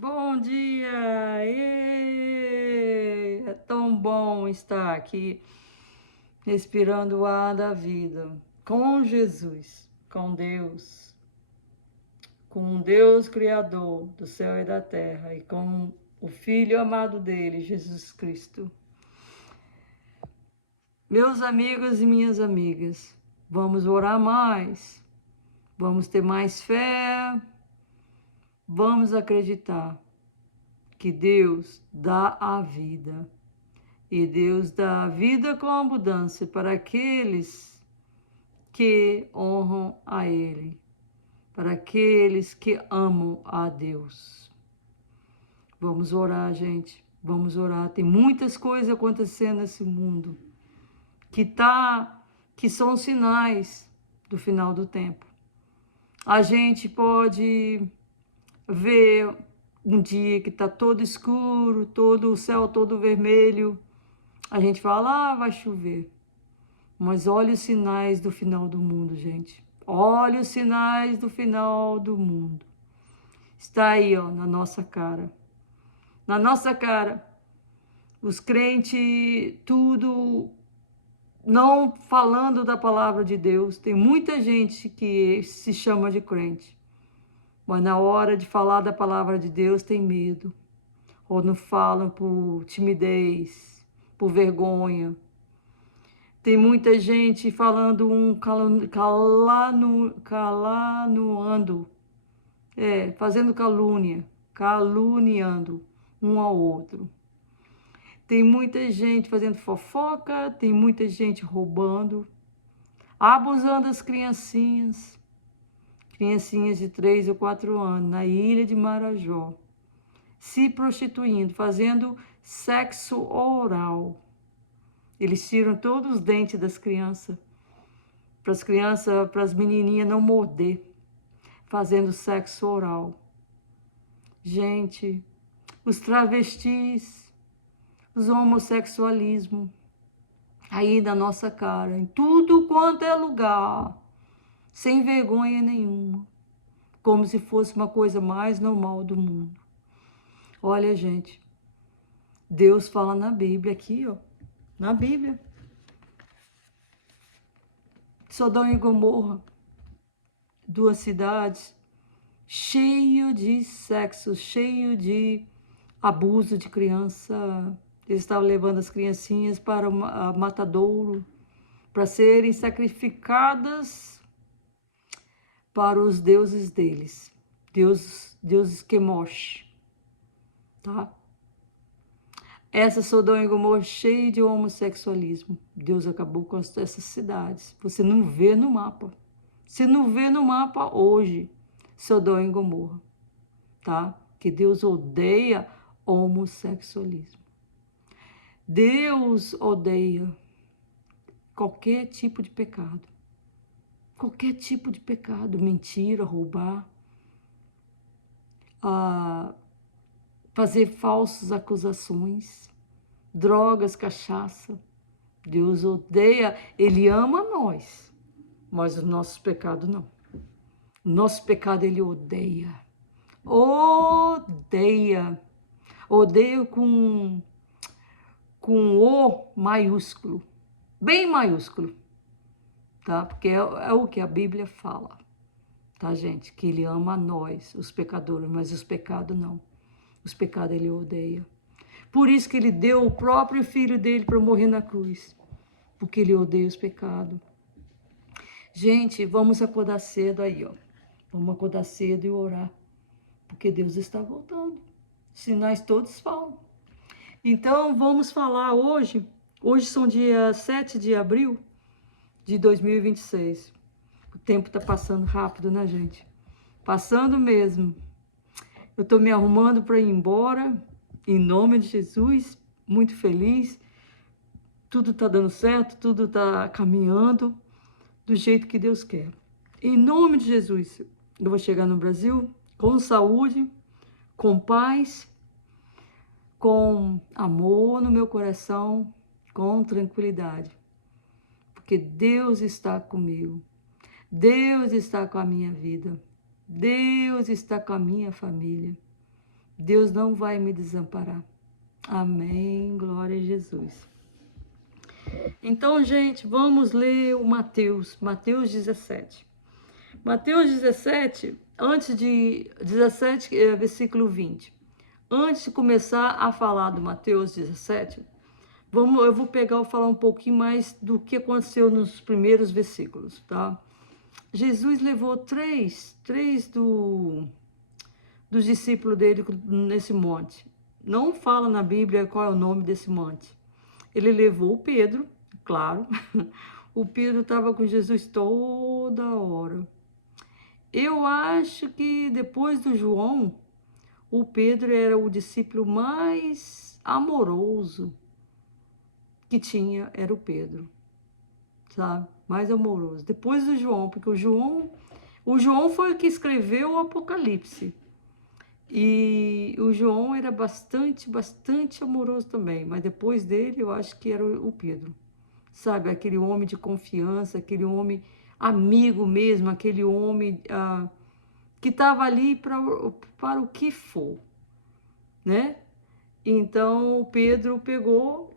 Bom dia! É tão bom estar aqui respirando o ar da vida com Jesus, com um Deus Criador do céu e da terra e com o Filho amado dele, Jesus Cristo. Meus amigos e minhas amigas, vamos orar mais, vamos ter mais fé, vamos acreditar que Deus dá a vida. E Deus dá vida com abundância para aqueles que honram a Ele, para aqueles que amam a Deus. Vamos orar, gente. Vamos orar. Tem muitas coisas acontecendo nesse mundo que são sinais do final do tempo. A gente pode ver um dia que está todo escuro, todo o céu todo vermelho. A gente fala, vai chover. Mas olha os sinais do final do mundo, gente. Olha os sinais do final do mundo. Está aí, ó, na nossa cara. Na nossa cara. Os crentes, tudo não falando da palavra de Deus. Tem muita gente que se chama de crente. Mas na hora de falar da palavra de Deus tem medo. Ou não falam por timidez, por vergonha. Tem muita gente falando caluniando, fazendo calúnia, caluniando um ao outro. Tem muita gente fazendo fofoca, tem muita gente roubando, abusando das criancinhas de 3 ou 4 anos, na ilha de Marajó, se prostituindo, fazendo sexo oral. Eles tiram todos os dentes das crianças, para as menininhas não morder, fazendo sexo oral. Gente, os travestis, os homossexualismo, aí na nossa cara, em tudo quanto é lugar, sem vergonha nenhuma, como se fosse uma coisa mais normal do mundo. Olha, gente, Deus fala na Bíblia aqui, ó, na Bíblia. Sodoma e Gomorra, 2 cidades, cheio de sexo, cheio de abuso de criança. Eles estavam levando as criancinhas para o matadouro, para serem sacrificadas para os deuses deles, deuses Quemosh, tá? Essa Sodoma e Gomorra cheia de homossexualismo. Deus acabou com essas cidades. Você não vê no mapa. Você não vê no mapa hoje Sodoma e Gomorra, tá? Que Deus odeia homossexualismo. Deus odeia qualquer tipo de pecado. Qualquer tipo de pecado. Mentira, roubar, fazer falsas acusações, drogas, cachaça. Deus odeia, Ele ama nós, mas os nossos pecados não. O nosso pecado Ele odeia. Odeia. Odeia com O maiúsculo, bem maiúsculo, tá? Porque é o que a Bíblia fala, tá, gente? Que Ele ama a nós, os pecadores, mas os pecados não. Os pecados Ele odeia. Por isso que Ele deu o próprio Filho dele para morrer na cruz, porque Ele odeia os pecados. Gente, vamos acordar cedo aí, ó. Vamos acordar cedo e orar, porque Deus está voltando. Sinais todos falam. Então, vamos falar hoje. Hoje são dia 7 de abril de 2026. O tempo está passando rápido, né, gente? Passando mesmo. Eu estou me arrumando para ir embora, em nome de Jesus, muito feliz. Tudo está dando certo, tudo está caminhando do jeito que Deus quer. Em nome de Jesus, eu vou chegar no Brasil com saúde, com paz, com amor no meu coração, com tranquilidade. Porque Deus está comigo. Deus está com a minha vida. Deus está com a minha família. Deus não vai me desamparar. Amém, glória a Jesus. Então, gente, vamos ler o Mateus 17. Mateus 17, antes de 17, versículo 20. Antes de começar a falar do Mateus 17, eu vou falar um pouquinho mais do que aconteceu nos primeiros versículos, tá? Jesus levou três dos discípulos dele nesse monte. Não fala na Bíblia qual é o nome desse monte. Ele levou o Pedro, claro. O Pedro estava com Jesus toda hora. Eu acho que depois do João, o Pedro era o discípulo mais amoroso que tinha, era o Pedro, sabe? Mais amoroso. Depois do João, porque o João foi o que escreveu o Apocalipse. E o João era bastante amoroso também, mas depois dele eu acho que era o Pedro, sabe? Aquele homem de confiança, aquele homem amigo mesmo, aquele homem que estava ali para o que for, né? Então Pedro pegou,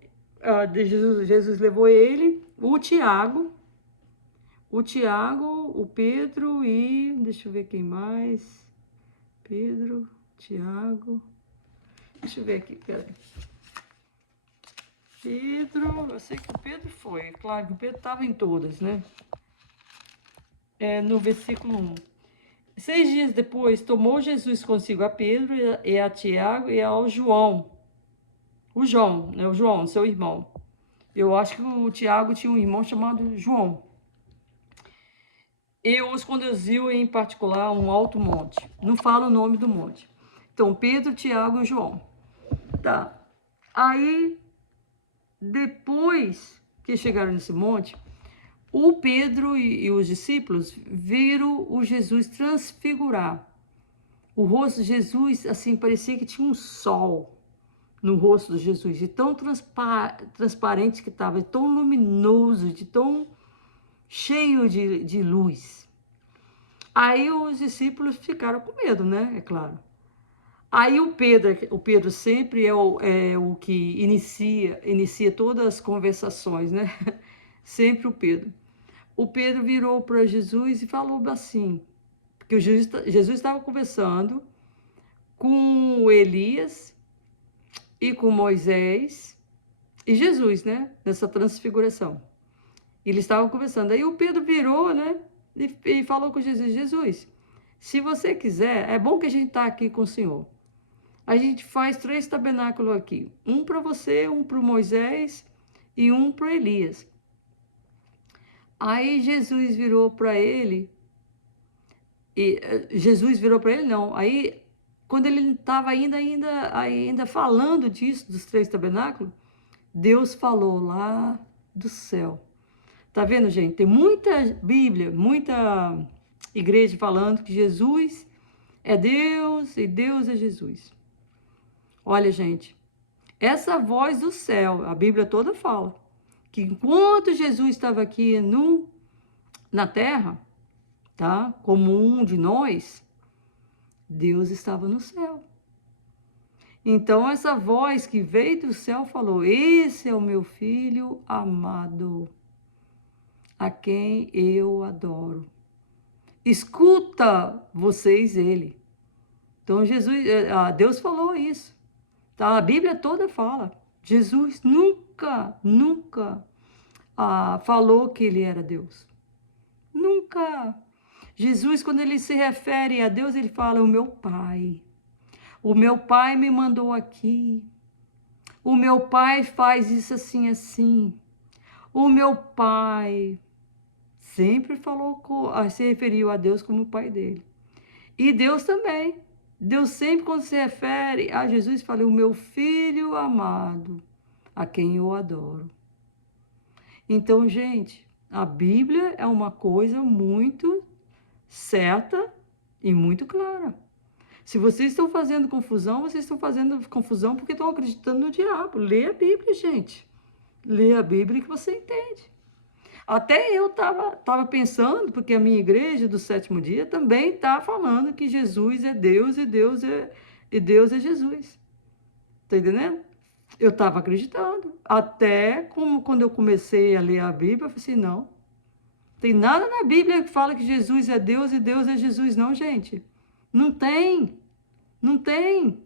Jesus levou ele, o Tiago, o Pedro e deixa eu ver quem mais. Pedro, Tiago, deixa eu ver aqui, peraí. Pedro, eu sei que o Pedro foi, claro que o Pedro estava em todas, né? No versículo 1. 6 dias depois, tomou Jesus consigo a Pedro e a Tiago e ao João. O João, né? O João, seu irmão. Eu acho que o Tiago tinha um irmão chamado João. E os conduziu em particular a um alto monte. Não fala o nome do monte. Então, Pedro, Tiago e João. Tá. Aí, depois que chegaram nesse monte, o Pedro e os discípulos viram o Jesus transfigurar. O rosto de Jesus, assim, parecia que tinha um sol no rosto de Jesus, de tão transparente que estava, de tão luminoso, de tão cheio de luz. Aí os discípulos ficaram com medo, né? É claro. Aí o Pedro sempre é o que inicia todas as conversações, né? Sempre o Pedro. O Pedro virou para Jesus e falou assim, porque Jesus estava conversando com o Elias e com Moisés e Jesus, né? Nessa transfiguração. Eles estavam conversando. Aí o Pedro virou, né? E falou com Jesus, Jesus, se você quiser, é bom que a gente está aqui com o Senhor. A gente faz 3 tabernáculos aqui. Um para você, um para Moisés e um para Elias. Aí Jesus virou para ele. Jesus virou para ele, não. Aí, quando ele estava ainda falando disso, dos 3 tabernáculos, Deus falou lá do céu. Tá vendo, gente? Tem muita Bíblia, muita igreja falando que Jesus é Deus e Deus é Jesus. Olha, gente, essa voz do céu, a Bíblia toda fala que enquanto Jesus estava aqui na terra, tá? Como um de nós, Deus estava no céu. Então, essa voz que veio do céu falou: esse é o meu filho amado, a quem eu adoro. Escuta vocês ele. Então, Deus falou isso. Tá? A Bíblia toda fala. Jesus nunca falou que ele era Deus. Nunca. Jesus, quando ele se refere a Deus, ele fala: o meu Pai. O meu Pai me mandou aqui. O meu Pai faz isso assim, assim. O meu Pai sempre se referiu a Deus como o Pai dele. E Deus também. Deus sempre, quando se refere a Jesus, fala: o meu filho amado, a quem eu adoro. Então, gente, a Bíblia é uma coisa muito certa e muito clara. Se vocês estão fazendo confusão, vocês estão fazendo confusão porque estão acreditando no diabo. Lê a Bíblia, gente. Lê a Bíblia que você entende. Até eu tava pensando, porque a minha igreja do 7º dia também está falando que Jesus é Deus e Deus e Deus é Jesus. Tá entendendo? Eu estava acreditando. Até como quando eu comecei a ler a Bíblia, eu falei assim, não. Tem nada na Bíblia que fala que Jesus é Deus e Deus é Jesus, não, gente. Não tem. Não tem.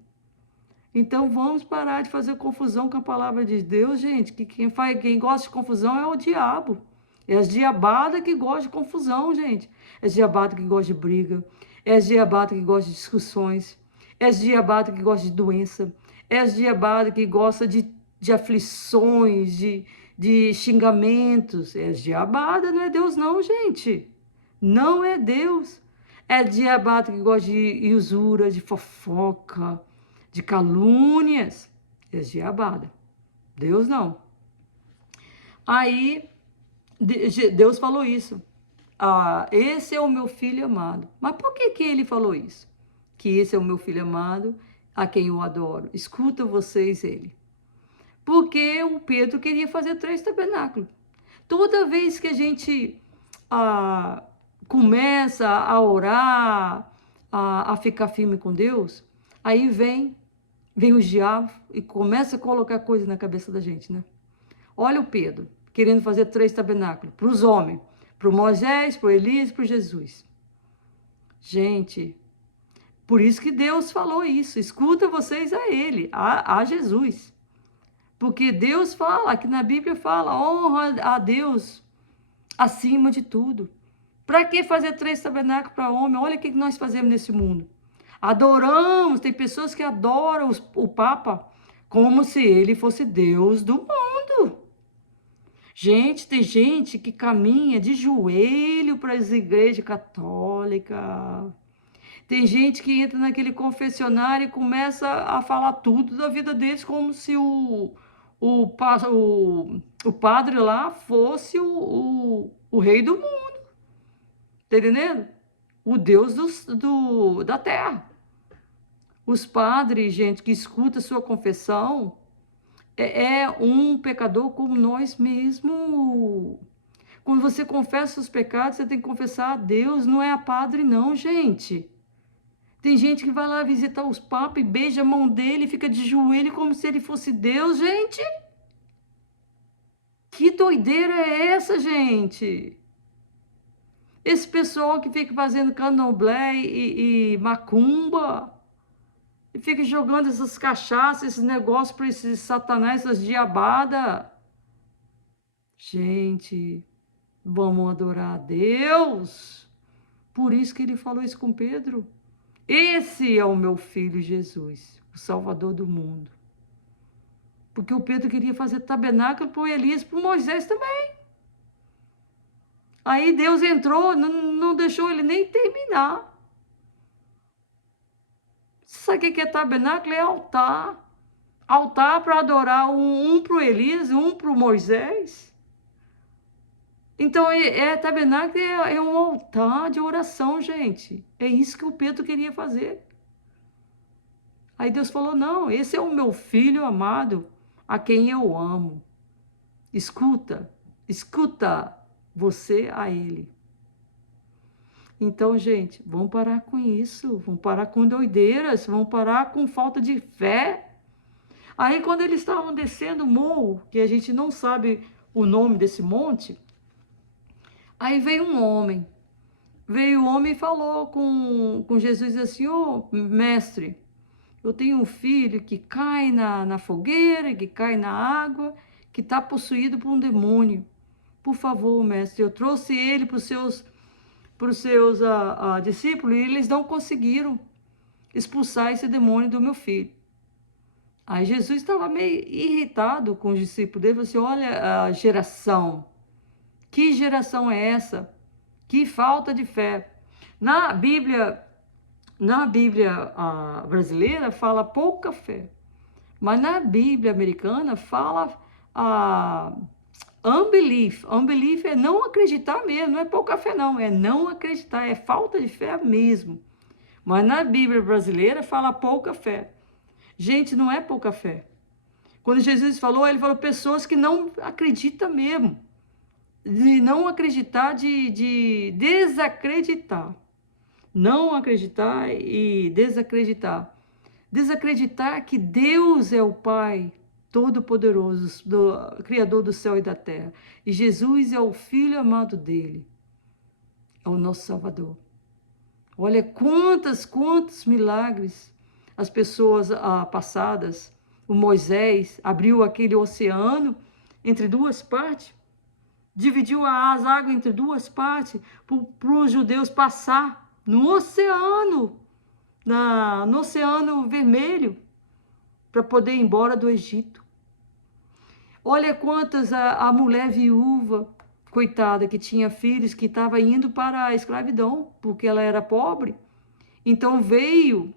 Então vamos parar de fazer confusão com a palavra de Deus, gente. Que quem gosta de confusão é o diabo. É as diabadas que gostam de confusão, gente. É as diabadas que gostam de briga. É as diabadas que gostam de discussões. É as diabadas que gostam de doença. É as diabadas que gostam de aflições, de xingamentos. É as diabadas, não é Deus não, gente. Não é Deus. É diabata que gosta de usura, de fofoca, de calúnias. É diabada. Deus não. Aí Deus falou isso. Ah, esse é o meu filho amado. Mas por que ele falou isso? Que esse é o meu filho amado, a quem eu adoro. Escuta vocês ele. Porque o Pedro queria fazer 3 tabernáculos. Toda vez que a gente começa a orar, a ficar firme com Deus, aí vem o diabo e começa a colocar coisas na cabeça da gente, né? Olha o Pedro, querendo fazer 3 tabernáculos, para os homens, para o Moisés, para o Elias e para o Jesus. Gente, por isso que Deus falou isso, escuta vocês a ele, a Jesus. Porque Deus fala, aqui na Bíblia fala, honra a Deus acima de tudo. Para que fazer 3 tabernáculos para homem? Olha o que nós fazemos nesse mundo. Adoramos, tem pessoas que adoram o Papa como se ele fosse Deus do mundo. Gente, tem gente que caminha de joelho para as igrejas católicas. Tem gente que entra naquele confessionário e começa a falar tudo da vida deles como se o padre lá fosse o rei do mundo. Tá entendendo? O Deus da terra. Os padres, gente, que escuta a sua confissão, é um pecador como nós mesmos. Quando você confessa os pecados, você tem que confessar a Deus, não é a padre não, gente. Tem gente que vai lá visitar os papas e beija a mão dele e fica de joelho como se ele fosse Deus, gente. Que doideira é essa, gente? Esse pessoal que fica fazendo candomblé e macumba, e fica jogando essas cachaças, esses negócios para esses satanás, essas diabadas. Gente, vamos adorar a Deus. Por isso que ele falou isso com Pedro. Esse é o meu filho Jesus, o Salvador do mundo. Porque o Pedro queria fazer tabernáculo para o Elias e para o Moisés também. Aí Deus entrou, não deixou ele nem terminar. Sabe o que é tabernáculo? É altar. Altar para adorar um para o Elias, um para o Moisés. Então, tabernáculo é um altar de oração, gente. É isso que o Pedro queria fazer. Aí Deus falou, não, esse é o meu filho amado, a quem eu amo. Escuta você a ele. Então, gente, vamos parar com isso, vamos parar com doideiras, vamos parar com falta de fé. Aí, quando eles estavam descendo o morro, que a gente não sabe o nome desse monte, aí veio um homem. Veio o homem e falou com Jesus assim, ô mestre, eu tenho um filho que cai na fogueira, que cai na água, que está possuído por um demônio. Por favor, mestre, eu trouxe ele para os seus discípulos e eles não conseguiram expulsar esse demônio do meu filho. Aí Jesus estava meio irritado com os discípulos dele, falou assim, olha a geração, que geração é essa? Que falta de fé. Na Bíblia brasileira fala pouca fé, mas na Bíblia americana fala unbelief. Unbelief é não acreditar mesmo, não é pouca fé não, é não acreditar, é falta de fé mesmo. Mas na Bíblia brasileira fala pouca fé. Gente, não é pouca fé. Quando Jesus falou, ele falou pessoas que não acreditam mesmo. De não acreditar, de desacreditar. Não acreditar e desacreditar. Desacreditar que Deus é o Pai Todo-Poderoso, Criador do céu e da terra. E Jesus é o Filho amado dele. É o nosso Salvador. Olha quantos milagres as pessoas passadas. O Moisés abriu aquele oceano entre duas partes, dividiu as águas entre duas partes para os judeus passar no oceano, no Oceano Vermelho, para poder ir embora do Egito. Olha quantas a mulher viúva, coitada, que tinha filhos, que estava indo para a escravidão, porque ela era pobre. Então veio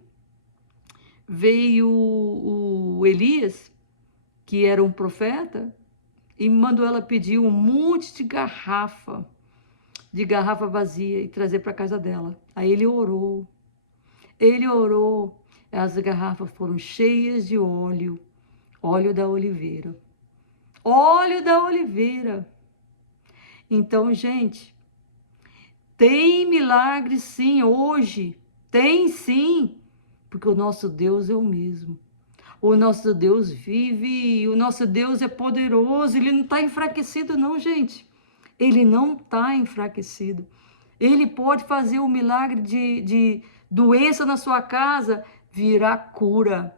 o Elias, que era um profeta, e mandou ela pedir um monte de garrafa vazia e trazer para a casa dela. Aí ele orou, as garrafas foram cheias de óleo da oliveira. Óleo da oliveira. Então, gente, tem milagre sim hoje, tem sim, porque o nosso Deus é o mesmo. O nosso Deus vive, o nosso Deus é poderoso, ele não está enfraquecido não, gente. Ele não está enfraquecido. Ele pode fazer o milagre de doença na sua casa virar cura.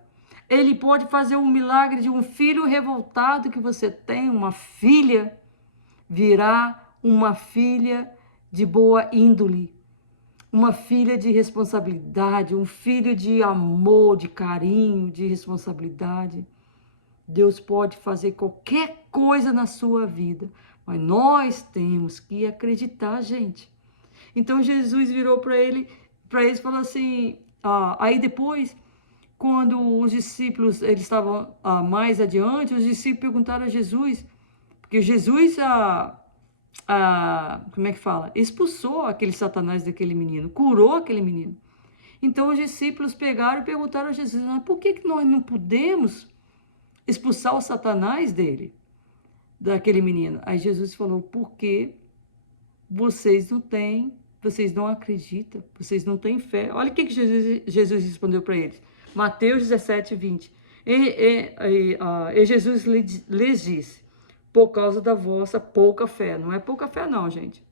Ele pode fazer o milagre de um filho revoltado que você tem, uma filha, virar uma filha de boa índole. Uma filha de responsabilidade, um filho de amor, de carinho, de responsabilidade. Deus pode fazer qualquer coisa na sua vida, mas nós temos que acreditar, gente. Então Jesus virou para eles e falou assim, aí depois, quando os discípulos eles estavam mais adiante, os discípulos perguntaram a Jesus, porque Jesus como é que fala? Expulsou aquele Satanás daquele menino, curou aquele menino. Então os discípulos pegaram e perguntaram a Jesus, por que nós não podemos expulsar o Satanás daquele menino? Aí Jesus falou, porque vocês não acreditam, vocês não têm fé. Olha o que Jesus respondeu para eles. Mateus 17, 20. E Jesus lhes disse, por causa da vossa pouca fé. Não é pouca fé não, gente.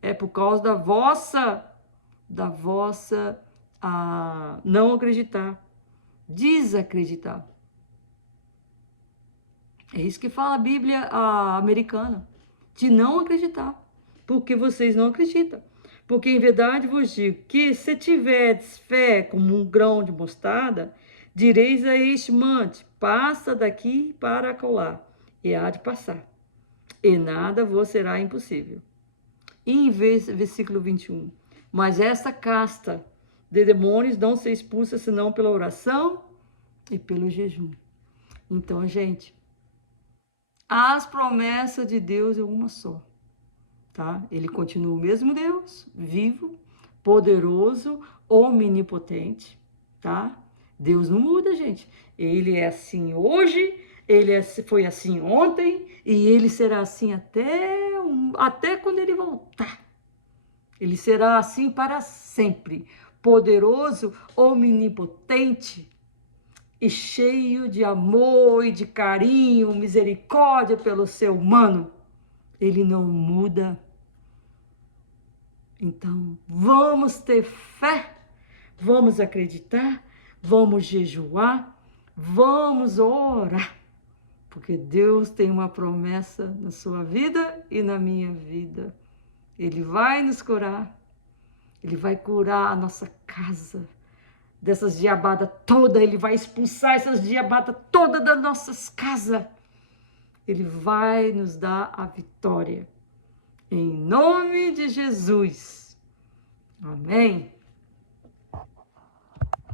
É por causa da vossa não acreditar, desacreditar. É isso que fala a Bíblia americana, de não acreditar, porque vocês não acreditam. Porque em verdade vos digo que se tiverdes fé como um grão de mostarda, direis a este monte, passa daqui para acolá, e há de passar, e nada vos será impossível. E em versículo 21, mas esta casta de demônios não se expulsa senão pela oração e pelo jejum. Então, gente, as promessas de Deus é uma só, tá? Ele continua o mesmo Deus, vivo, poderoso, omnipotente, tá? Deus não muda, gente. Ele é assim hoje, foi assim ontem e ele será assim até quando ele voltar. Ele será assim para sempre, poderoso, omnipotente e cheio de amor e de carinho, misericórdia pelo ser humano. Ele não muda. Então, vamos ter fé, vamos acreditar, vamos jejuar, vamos orar, porque Deus tem uma promessa na sua vida e na minha vida. Ele vai nos curar, Ele vai curar a nossa casa dessas diabadas todas, Ele vai expulsar essas diabadas todas das nossas casas. Ele vai nos dar a vitória. Em nome de Jesus. Amém.